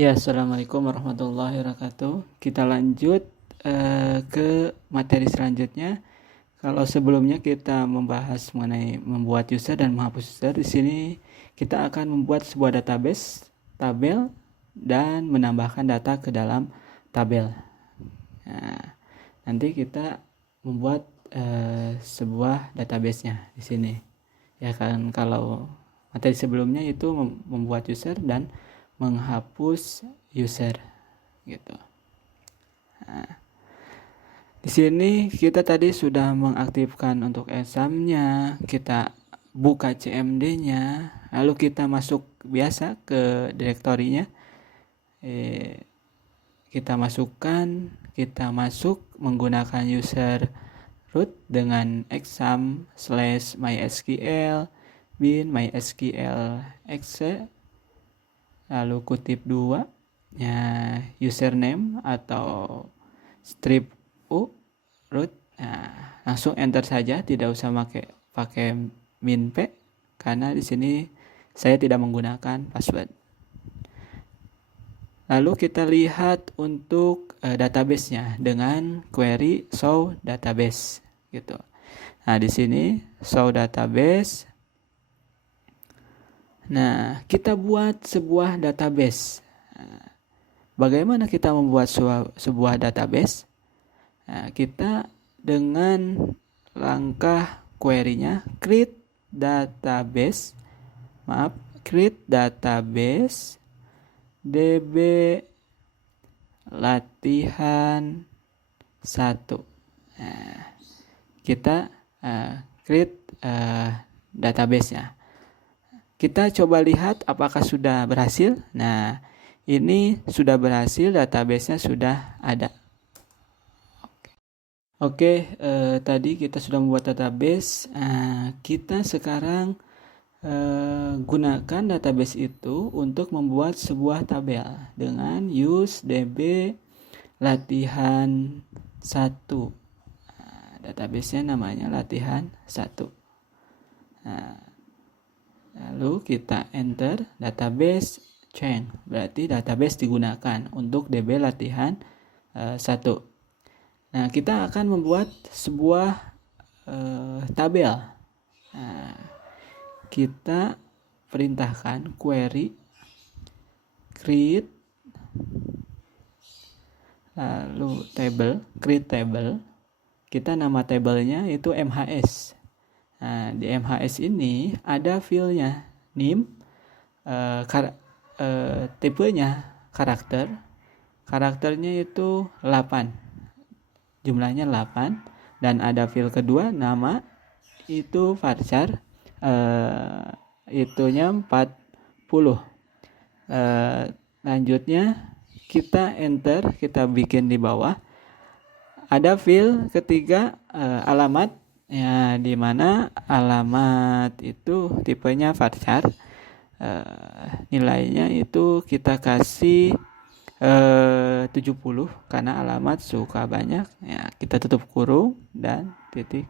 Ya, Assalamualaikum warahmatullahi wabarakatuh. Kita lanjut ke materi selanjutnya. Kalau sebelumnya kita membahas mengenai membuat user dan menghapus user, di sini kita akan membuat sebuah database, tabel, dan menambahkan data ke dalam tabel. Nah, nanti kita membuat sebuah database-nya di sini. Ya kan, kalau materi sebelumnya itu membuat user dan menghapus user gitu. Nah, di sini kita tadi sudah mengaktifkan untuk examnya, kita buka CMD-nya, lalu kita masuk biasa ke direktorinya. Kita masuk menggunakan user root dengan exam/mysql bin mysql exe, lalu kutip 2 ya, username atau strip u root. Nah, langsung enter saja, tidak usah pakai min p karena di sini saya tidak menggunakan password. Lalu kita lihat untuk database-nya dengan query show database gitu. Nah, di sini show database. Nah, kita buat sebuah database. Bagaimana kita membuat sebuah database? Nah, kita dengan langkah query-nya create database db latihan 1. Nah, kita create database-nya. Kita coba lihat apakah sudah berhasil. Nah, ini sudah berhasil, database-nya sudah ada. Oke, tadi kita sudah membuat database. Kita sekarang gunakan database itu untuk membuat sebuah tabel dengan use db latihan 1. Database-nya namanya latihan 1. Lalu kita enter database change, berarti database digunakan untuk db latihan 1. Nah, kita akan membuat sebuah tabel. Nah, kita perintahkan query create lalu create table. Kita nama tabelnya itu MHS. Nah, di MHS ini ada field-nya name, tipenya karakternya itu 8, jumlahnya 8, dan ada field kedua nama itu varchar, itunya 40. Lanjutnya kita enter, kita bikin di bawah. Ada field ketiga alamat, ya, di mana alamat itu tipenya varchar, nilainya itu kita kasih 70 karena alamat suka banyak, ya, kita tutup kurung dan titik.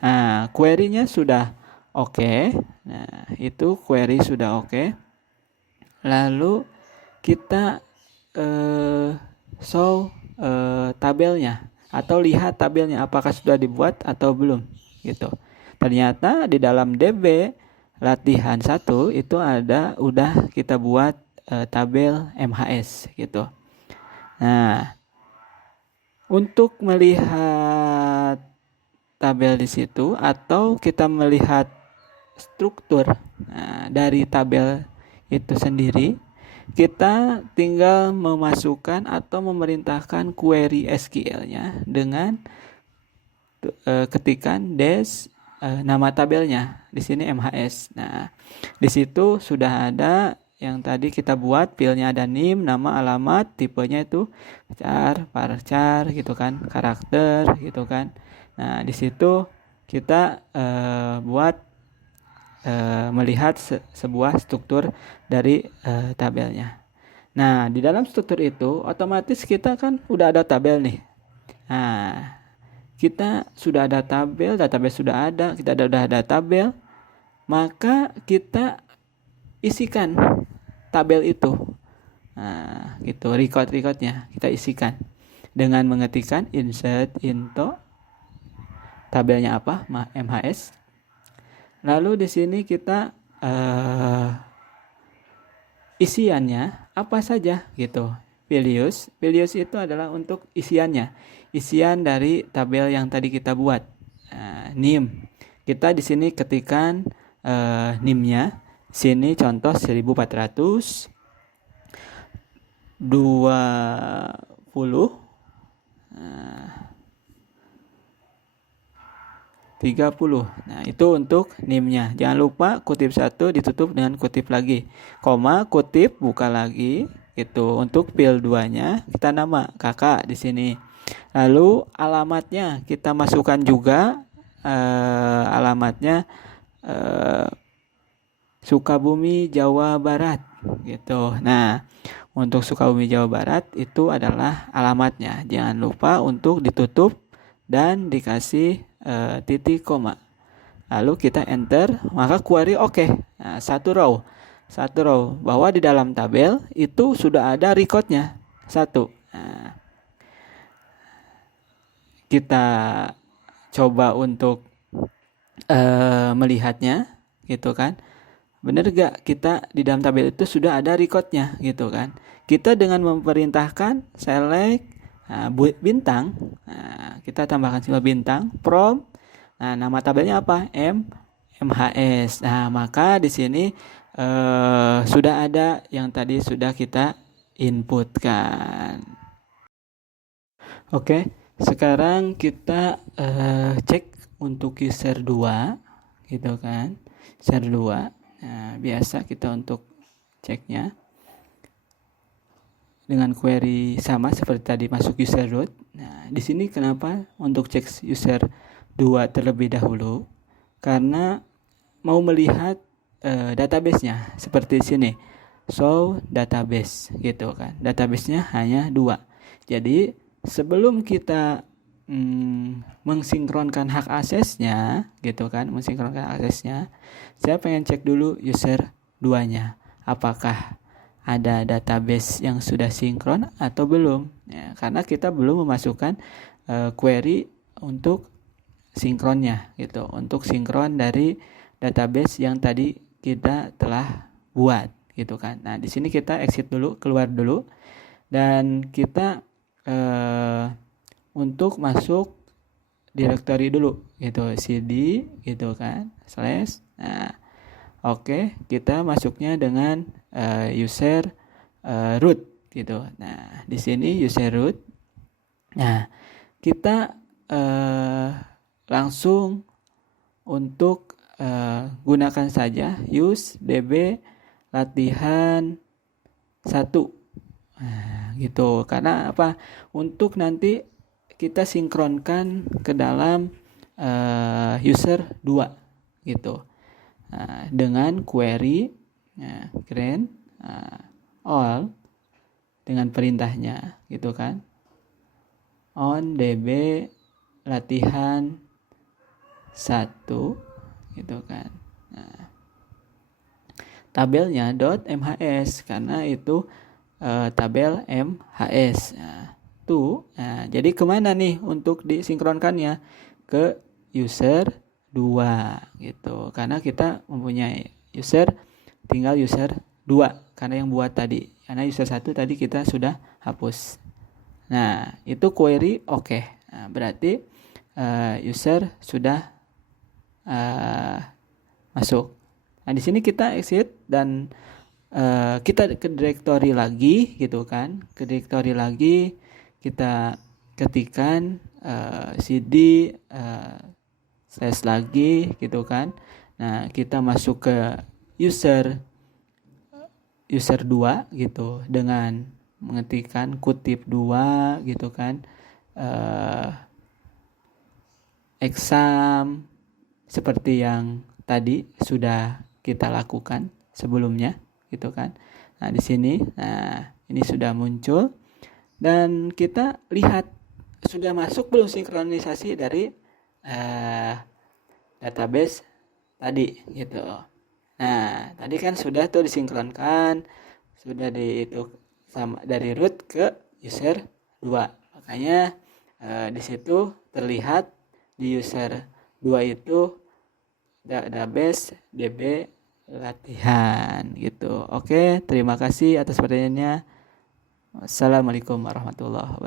Nah, query-nya sudah oke. Nah, itu query sudah oke. Lalu kita show tabelnya atau lihat tabelnya apakah sudah dibuat atau belum gitu. Ternyata di dalam db latihan 1 itu udah kita buat tabel MHS gitu. Nah, untuk melihat tabel di situ atau kita melihat struktur dari tabel itu sendiri, kita tinggal memasukkan atau memerintahkan query SQL-nya dengan ketikan dash nama tabelnya, di sini MHS. Nah, di situ sudah ada yang tadi kita buat, field-nya ada name, nama, alamat, tipenya itu varchar gitu kan, karakter gitu kan. Nah, di situ kita buat melihat sebuah struktur dari tabelnya. Nah, di dalam struktur itu otomatis kita kan udah ada tabel nih. Nah, kita sudah ada tabel, database sudah ada, kita udah ada tabel, maka kita isikan tabel itu Nah, gitu record-recordnya kita isikan dengan mengetikkan insert into tabelnya apa, MHS. Lalu di sini kita isiannya apa saja gitu. Values itu adalah untuk isiannya, isian dari tabel yang tadi kita buat. NIM kita di sini ketikkan NIM-nya. Sini contoh 1420 30. Nah, itu untuk NIM-nya. Jangan lupa kutip satu ditutup dengan kutip lagi. Koma, kutip, buka lagi. Itu untuk fil 2-nya kita nama kakak di sini. Lalu alamatnya kita masukkan juga alamatnya Sukabumi, Jawa Barat gitu. Nah, untuk Sukabumi, Jawa Barat itu adalah alamatnya. Jangan lupa untuk ditutup dan dikasih titik koma. Lalu kita enter, maka query oke. Nah, satu row bahwa di dalam tabel itu sudah ada recordnya satu. Nah, kita coba untuk melihatnya gitu kan. Bener gak kita di dalam tabel itu sudah ada recordnya gitu kan. Kita dengan memperintahkan select bintang, kita tambahkan simbol bintang, from, nama tabelnya apa? MHS. Nah, maka di sini sudah ada yang tadi sudah kita inputkan. Oke, sekarang kita cek untuk user 2 gitu kan. User 2. Nah, biasa kita untuk ceknya dengan query sama seperti tadi masuk user root. Nah, di sini kenapa untuk cek user 2 terlebih dahulu? Karena mau melihat database-nya seperti sini. Show database gitu kan. Database-nya hanya 2. Jadi, sebelum kita mensinkronkan hak aksesnya gitu kan, saya pengen cek dulu user 2-nya apakah ada database yang sudah sinkron atau belum ya, karena kita belum memasukkan query untuk sinkronnya gitu, untuk sinkron dari database yang tadi kita telah buat gitu kan. Nah, di sini kita exit dulu, keluar dulu, dan kita untuk masuk directory dulu gitu, cd gitu kan, slash. Nah, oke, kita masuknya dengan user root gitu. Nah, di sini user root. Nah, kita langsung untuk gunakan saja use db latihan 1. Nah, gitu. Karena apa? Untuk nanti kita sinkronkan ke dalam user 2 gitu. Dengan query grant all dengan perintahnya gitu kan. On db latihan 1 gitu kan. Nah, tabelnya .mhs karena itu tabel MHS. Jadi kemana nih untuk disinkronkannya? Ke user 2 gitu. Karena kita mempunyai user, tinggal user 2 karena yang buat tadi. Karena user 1 tadi kita sudah hapus. Nah, itu query oke. Nah, berarti user sudah masuk. Nah, di sini kita exit dan kita ke directory lagi gitu kan. Ke directory lagi kita ketikkan cd slash lagi gitu kan. Nah, kita masuk ke user 2 gitu dengan mengetikkan kutip 2 gitu kan. Exam seperti yang tadi sudah kita lakukan sebelumnya gitu kan. Nah, di sini ini sudah muncul dan kita lihat sudah masuk belum sinkronisasi dari database tadi gitu. Nah, tadi kan sudah tuh disinkronkan, sudah di itu sama dari root ke user 2. Makanya di situ terlihat di user 2 itu database DB latihan gitu. Oke, terima kasih atas pertanyaannya. Assalamualaikum warahmatullahi wabarakatuh.